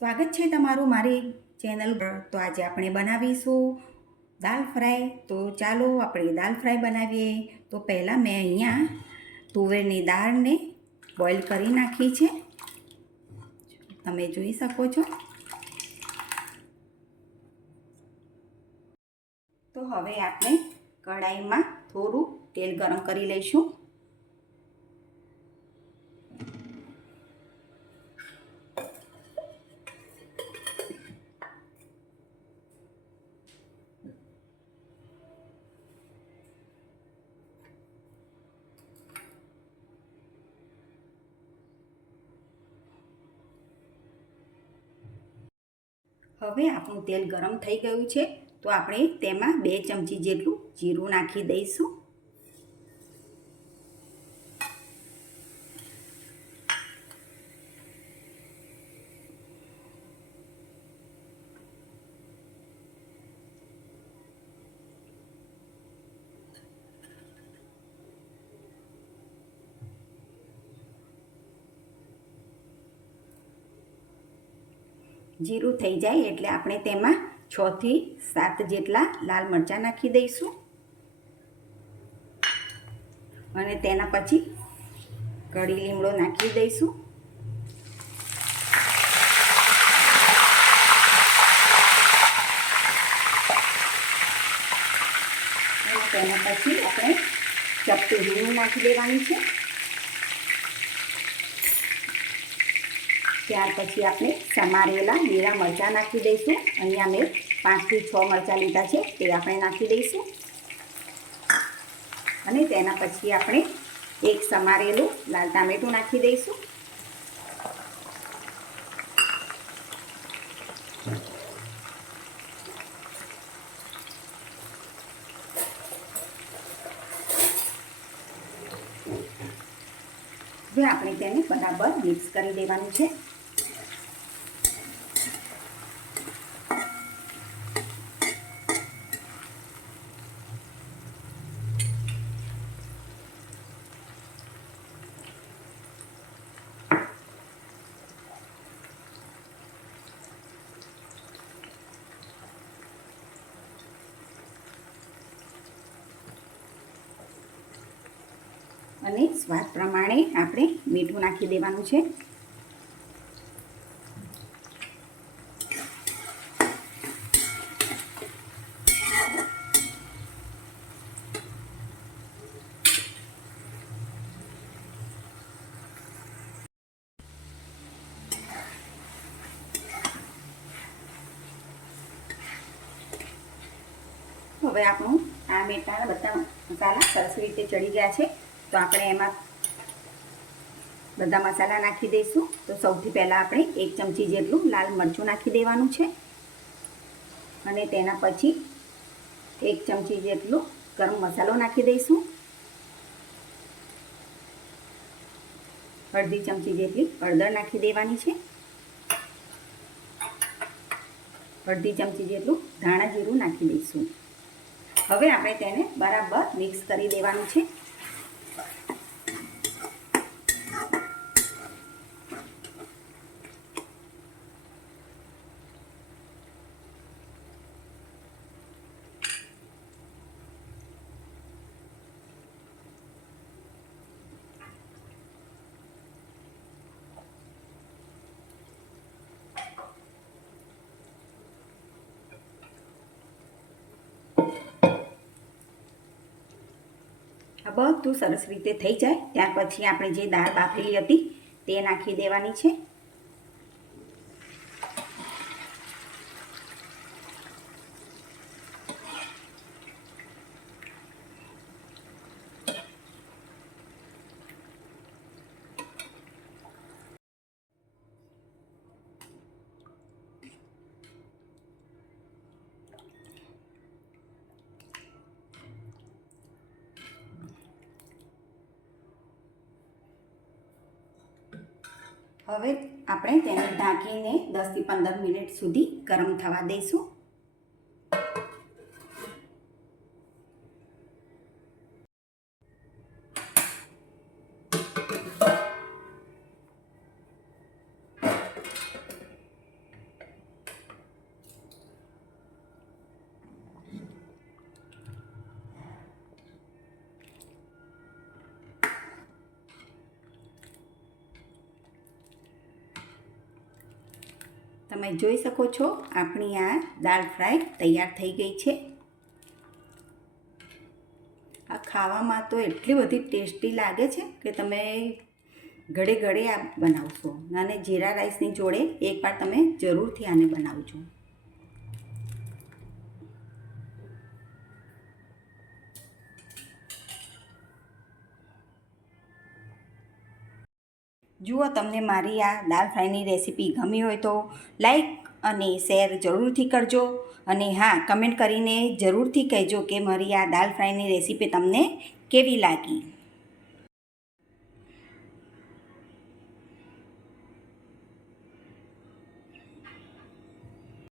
સ્વાગત છે તમારું મારી ચેનલ પર. તો આજે આપણે બનાવીશું દાલ ફ્રાય. તો ચાલો આપણે દાલ ફ્રાય બનાવીએ. તો પહેલાં મેં અહીંયા તુવેરની દાળને બોઇલ કરી નાખી છે. તમે જોઈ શકો છો. તો હવે આપણે કઢાઈમાં થોડું તેલ ગરમ કરી લઈશું. હવે આપણું તેલ ગરમ થઈ ગયું છે, તો આપણે તેમાં બે ચમચી જેટલું જીરું નાખી દઈશું. જીરું થઈ જાય એટલે આપણે તેમાં છથી સાત જેટલા લાલ મરચાં નાખી દઈશું. અને તેના પછી કઢી લીમડો નાખી દઈશું. તેના પછી આપણે ચપટી હિંગ નાખી દેવાની છે. ત્યાર પછી આપણે સમારેલા લીલા મરચાં નાખી દઈશું. અહીંયા મેં પાંચથી છ મરચાં લીધા છે, તે આપણે નાખી દઈશું. અને તેના પછી આપણે એક સમારેલું લાલ ટામેટું નાખી દઈશું. હવે આપણે તેને બરાબર મિક્સ કરી દેવાનું છે. અને સ્વાદ પ્રમાણે આપણે મીઠું નાખી દેવાનું છે. હવે આપણું આ મેટાના બધા મસાલા સરસ રીતે ચડી ગયા છે. તો આપણે એમાં બધા મસાલા નાખી દઈશું. તો સૌથી પહેલાં આપણે એક ચમચી જેટલું લાલ મરચું નાખી દેવાનું છે. અને તેના પછી એક ચમચી જેટલું ગરમ મસાલો નાખી દઈશું. અડધી ચમચી જેટલી હળદર નાખી દેવાની છે. અડધી ચમચી જેટલું ધાણા જીરું નાખી દઈશું. હવે આપણે તેને બરાબર મિક્સ કરી દેવાનું છે. આ બધું સરસ રીતે થઈ જાય. ત્યાર પછી આપણે જે દાળ બાફેલી હતી તે નાખી દેવાની છે. હવે આપણે તેને ઢાંકીને દસથી પંદર મિનિટ સુધી ગરમ થવા દઈશું. તમે જોઈ શકો છો આપણી આ દાળ ફ્રાય તૈયાર થઈ ગઈ છે. આ ખાવામાં તો એટલી બધી ટેસ્ટી લાગે છે કે તમે ઘડે ઘડે આ બનાવશો. અને જીરા રાઈસની જોડે એકવાર તમે જરૂરથી આને બનાવજો. જુઓ તમને મારી આ દાલ ફ્રાયની રેસીપી ગમી હોય તો લાઈક અને શેર જરૂરથી કરજો અને હા, કમેન્ટ કરીને જરૂરથી કહેજો કે મારી આ દાલ ફ્રાયની રેસીપી તમને કેવી લાગી.